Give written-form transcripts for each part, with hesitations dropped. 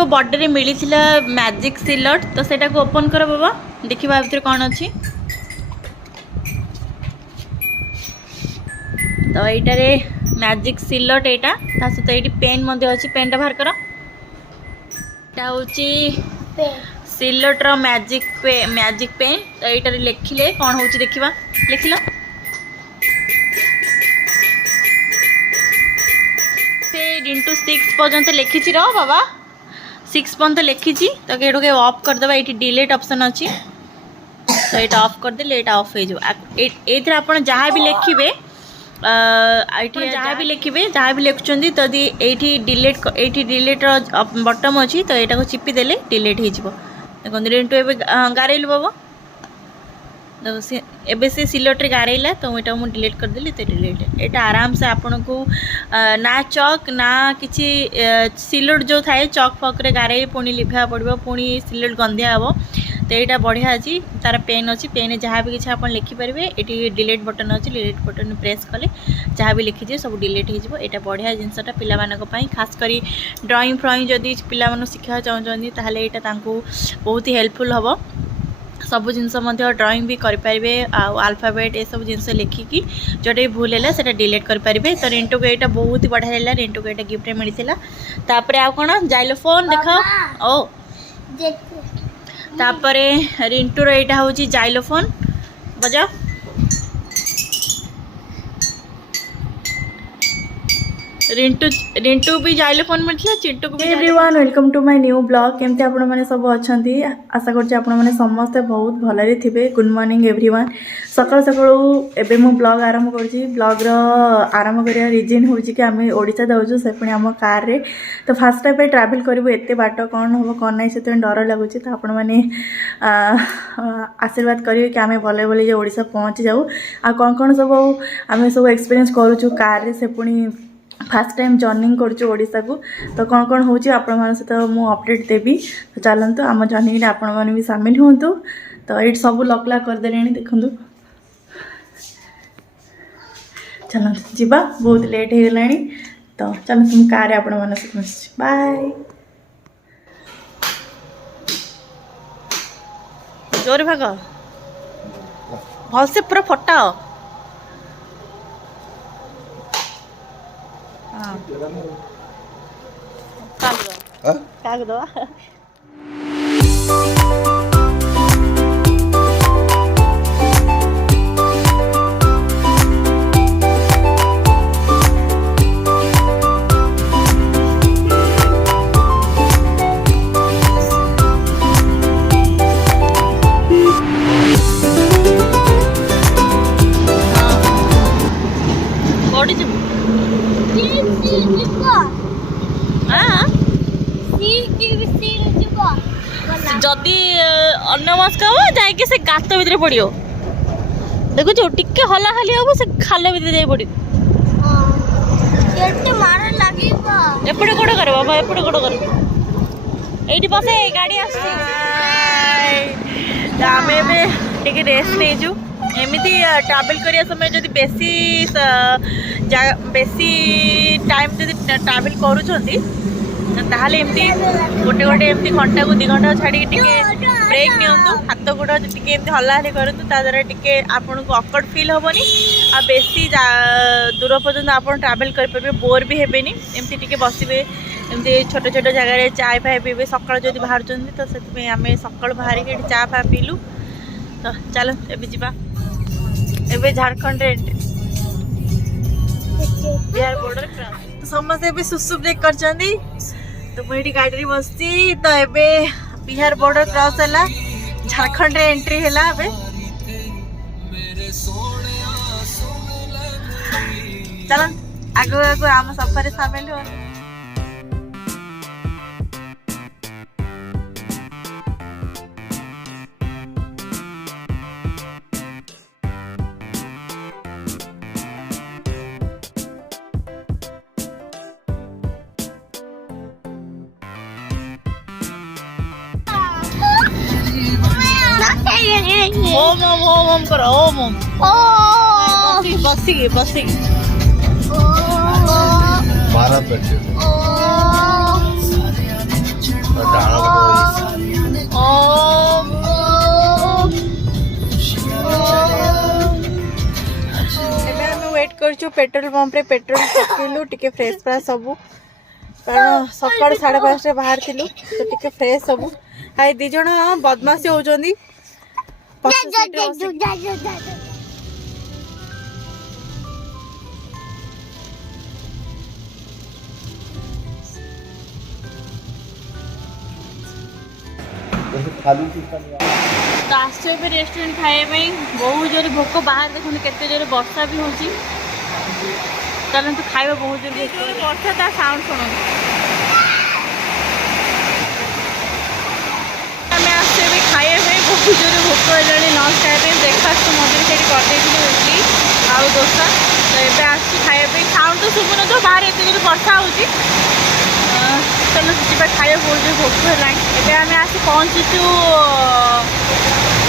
Rintu birthday मिलता magic सिलट तो सेटा को ओपन कर बाबा देखा भर कौन अच्छी तो यहीटारे मैजिक सिलट यहाँ ता सहित ये पेन अच्छी पेन टा बाहर कर हूँ सिलटर मैजिक पेन तो यहीटारे लिखिले कौन हो देखा लिखिल से रिंटू 6 पर्यंत लिखी रह बाबा 6 पर्यंत लिखी तो ये ऑफ करदे ये डिलीट ऑप्शन अच्छी तो यहाँ ऑफ करदे ये ऑफ हो आप जहाँ भी लिखे जहाँ भी लिखे जहाँ भी लिखुं तो ये डिलीट बटन अच्छी तो यहाँ को चिपी देले डिलीट हो देखो रिंटू एवं गारेलु बाबा एबे से सिलट रे गारेला तो यहाँ मुझे डिलीट करदेली तो डिलीट यहाँ आराम से आपन को ना चक ना किसी सिलट जो थाए चक फक रे गारे पुणी लिखा पड़ो पुणी सिलट गंधिया हम तो यहाँ बढ़िया अच्छी तार पेन अच्छी पेन जहाँ भी किसी आप लिखिपारे ये डिलीट बटन अच्छी डिलीट बटन प्रेस कले जहाँ भी लिखी सब डिलीट हो यहाँ बढ़िया जिनसटा पाई खास करी ड्राइंग फ्रॉइंग जदि पिला शिखा चाहते ताहले यहाँ बहुत ही हेल्पफुल हम सब जिनस ड्राइंग भी करेंगे आल्फाबेट ये सब जिन लिखिकी जोटा भी भूल है से डिलीट करेंगे तो रिंटू को यहाँ बहुत ही बढ़िया है रिंटू को यहाँ गिफ्ट मिलता तापर आ कौन जाइलोफोन देख ओ तापरे रिंटू रहा हूँ जाइलोफोन बजाओ रिंटू भी जाइलोफोन मिलता चिंटू को भी everyone welcome to my new blog केमती आपण माने सब अच्छंती आशा करछि आपण माने समस्त बहुत भलरे थिबे गुड मॉर्निंग एवरीवन सकाळ सकाळ एबे मु ब्लॉग आरंभ करछि ब्लॉग रो आरंभ करिया रीजन होछि कि आमे ओडिसा जाउछु से पुनी हम कार रे तो फर्स्ट टाइम पे ट्रैवल करबो एते बाट कोन होबो कोन नै से डर लागुछि तो आपण माने आशीर्वाद करियो कि आमे भले भले जे ओडिसा पहुंच जाऊ आ कोन सब आमे सब एक्सपीरियंस करूछु कार रे से पुनी फास्ट टाइम जर्निंग करुछु ओडिसा को तो कौन कौन हो सहित मु अपडेट देवी तो चलतु आम जर्निंग आपण मैंने भी सामिल हूँ तो ये सब लकला करदे देखु चलते जीवा बहुत लेट हो गला तो चलो तुम कार आपण मन बाय जोर भाग भल से पूरा फटाओ काग दो जदि अन्य मास कह जाके से गात भीतर पड़ो देखु टिके हला हाली हम से खाल भीतर जाई पड़ो एपटे गोड़ कर बाबा एपटे गोड़ कर एठी बसे गाड़ी आसी आमे में टिके रेस्ट नै छु एमिति ट्रैवल करिया समय जदि बेसी टाइम जदि ट्रैवल करू छथि ताहले एमती गोटे गोटे एमती घंटा को 2 घंटा छाड़ी टिके ब्रेक नियंतु हाथ गोड़ टिके एमती हल्ला हल्ली करतु ता द्वारा टिके आपन को ऑकवर्ड फील होबनी आ बेसी दूर पर्यंत आपन ट्रैवल कर पाबे बोर भी हेबेनी एमती टिके बसिबे एमती छोट छोट जगह रे चाय फाय पीबे सकाळ जदि बाहर चंदी तो सेति आमे सकाळ बाहर के चाय फाय पीलु तो चलो एबे जिबा एबे झारखंड रे एंट्री बिहार बॉर्डर क्रॉस तो समस्त भी सुसु ब्रेक कर चंदी तो मुझे गाड़ी बसती तो एबे बिहार बॉर्डर क्रॉस है झारखंड रे एंट्री है चल आगो आगो आम सफर सामिल हो ओम ओम ओम ओम करो ओम ओम बसी बसी भारत करछु पेट्रोल पंप रे पेट्रोल पकेलु टिके फ्रेश फ्रेश सबू कारण सकाळ 5:30 रे बाहर थिलु तो टिके फ्रेश सबू हाय दी जण बदमाशी होजोंदी पछ सीट रे बसी तो आसो ए रेस्टोरेंट खाଇବା बहुत जोर भोक बाहर देखो केते जोर वर्षा भी होची चलते खाଇବା बहुत जोर भोक वर्षा ता साउंड सुनो आम आसो ए खाଇବା बहुत जोर भोक है लंच खाଇବା ब्रेकफास्ट मझे से करदे इडली आउ डोसा तो ये आसू खाଇବା साउंड तो शुभुन तो बाहर एत जोर वर्षा होची चलो जी खाଇବା बहुत जोर भोक है आम आसी पहुँचीचु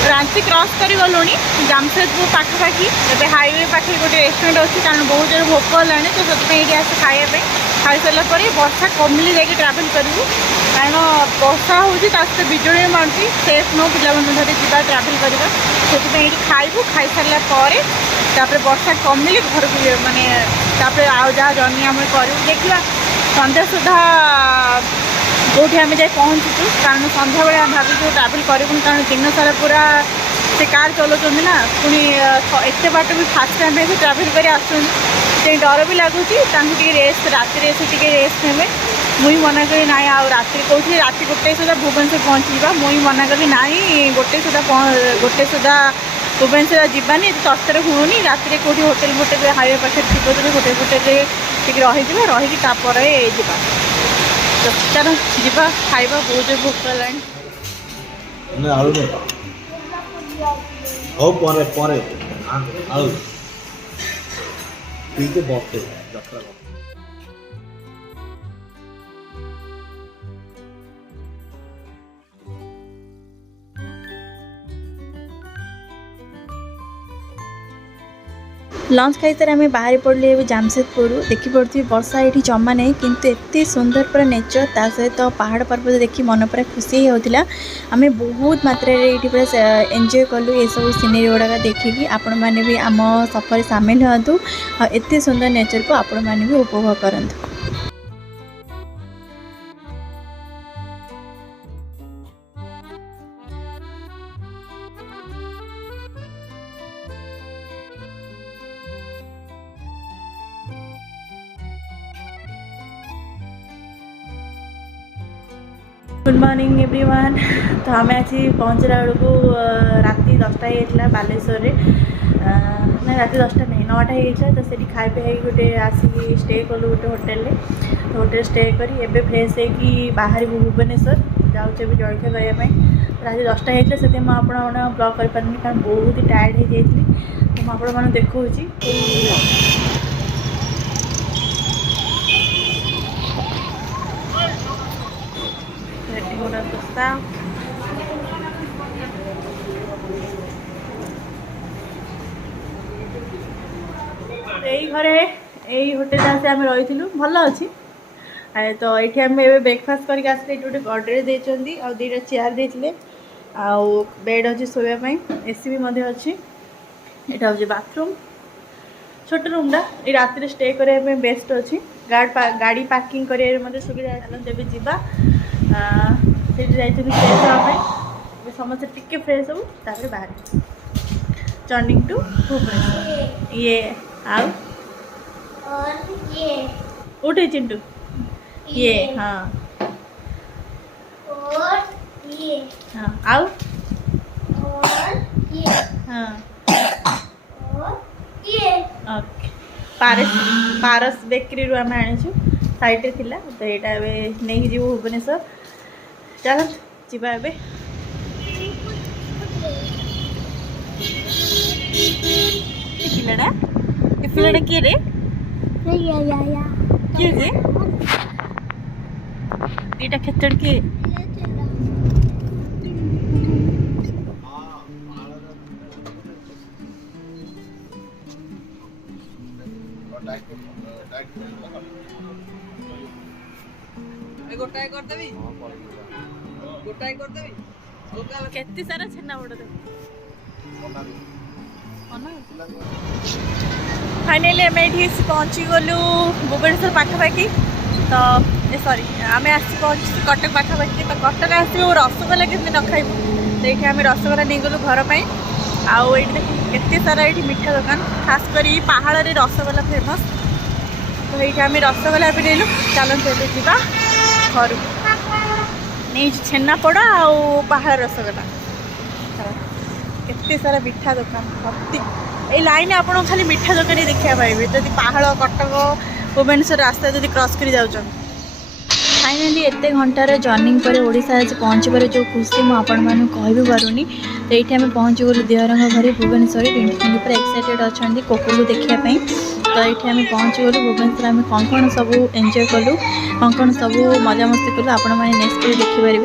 रांची क्रॉस कर गलुँ जामशेदपुर पाखापाखि ए हाईवे पाखे गोटे रेस्टोरेंट अच्छी कारण बहुत जोर भोक है तो ये आस खाइए खाई सारापर वर्षा कमिले जाकि ट्रावेल करूँ कारण वर्षा हो बिजुड़ी मारूँ सेफ नो पिला धरी जा ट्रावेल करवा से खाइबू खाई सारापर वर्षा कमिले घर को मानने आउ जहाँ जर्नी आम करूँ देखा सन्ध्या सुधा कौटी आम जाए पहुँचुचु कारण सन्ध्या बेले भाविचु ट्रावेल करूँ कारण दिन सारा पूरा से कार चलाऊँ ना पुणी एत बाट भी फास्ट टाइम भी ट्रावेल कर आसुँच डर भी लगुच रेस्ट राति रेस्ट ने मुई मना करी ना आ राति कौन राति 1 सुधा भुवनेश्वर पहुँची मुई मना करी ना 1 सुधा भुवनेश्वर जावानी तस्तर हुनी राति कौटी होटेल फोटेल हाईवे पाखे थी तो होटेल फोटेल रही रहीपर जा तो चलो जीवा खाइबा बहुत जोर भोक है हो परे परे आलू ठीक है बसे यात्रा लंच खाई सारे आम बाहरी पड़े ए जामशेदपुर देखी पड़ती वर्षा ये जमा नहीं किंतु एत सुंदर पूरा नेचर ता सहित पहाड़ पर्वत देखी मन पूरा खुशी होता आम बहुत मात्रा ये पूरा एंजॉय कलु ये सब सीनेरी गुड़ाक देखिकी आपण मैंने भी आम सफर सामिल हूँ एत सुंदर नेचर को आपण मैंने भी उपभोग करूँ। गुड मॉर्निंग एवरीवन तो आम आज पहुँचला बेलू राति 10टा होता बालेश्वर ना राति 10टा नहीं 9टा होता तो से खाई पी गोटे आसिक स्टे कलु गोटे होटेल तो होटेल स्टे करी एबे फ्रेश होगी बाहर भुवनेश्वर जाऊँ जलखिया करने राति 10टा होता से मुझे ब्लॉग कर पारे कारण बहुत ही टायर्ड हो जाती तो मुझे आप देखा दोस्ता यही घरे यही होटेल आसे आम रही भल अच्छी तो ये आम ब्रेकफास्ट करके आसले गोटे गडरेज देती आ 2टा चेयर देते आउ बेड अच्छी शोवाई एसी भी अच्छी यहाँ हूँ बाथरूम छोट रूमटा ये राति स्टे करने बेस्ट अच्छी गाड़ी पार्किंग कर सुविधा तेज जीवा से फ्रेश हाँपे समस्त टिके फ्रेश हो बाहर टर्निंग टू भुवनेश्वर ये आउ उठे चिंटू ये हाँ हाँ आउ हाँ ओके पारस बेकरी रू आम आनीचु साइड थिला तो यहाँ नहीं जीव भुवनेश्वर चल जीवा ए पिलाटा किए रे किए जे 2टा खेचड़ किए गोटाए कर देबी केते सारा छेना बड़ दे फाइनाली आम ये पहुँची गलु भुवनेश्वर पाखापाखि तो सॉरी आम आसी पहुँची कटक पाखापाखि तो कटक आस रसगोला केमती न खाइबू तो ये आम रसगोला नहीं गलु घर पर आउ ये देख केते सारा ये मीठा दुकान खास कर पहाड़ रे रसगोला फेमस तो ये आम रसगोला भी नेलु चलते जा घर नहीं छेनापोड़ आउ पहाड़ रसगोला केते सारा मीठा दुकान भर्ती ये लाइन आप खाली मीठा दुकान ही देखा पाइबे जब पहाड़ कटक भुवनेश्वर रास्ता जब क्रॉस कर जाऊँ फाइनाली एत घंटार जर्निंग पर ओडिशा आज पहुँचबार जो खुशी मुझे आपन कह भी पारूनी तो ये आम पहुँची गलु दिहरंग घर भुवनेश्वर टिंटी पूरा एक्साइटेड अच्छा कोको को देखापी तो ये आम पहुँची गलु भुवनेश्वर आम कौन कौन सब एंजॉय कलु कौन कौन सब मजा मस्ती कलु आपण मैंने नेक्स्ट देखिपारे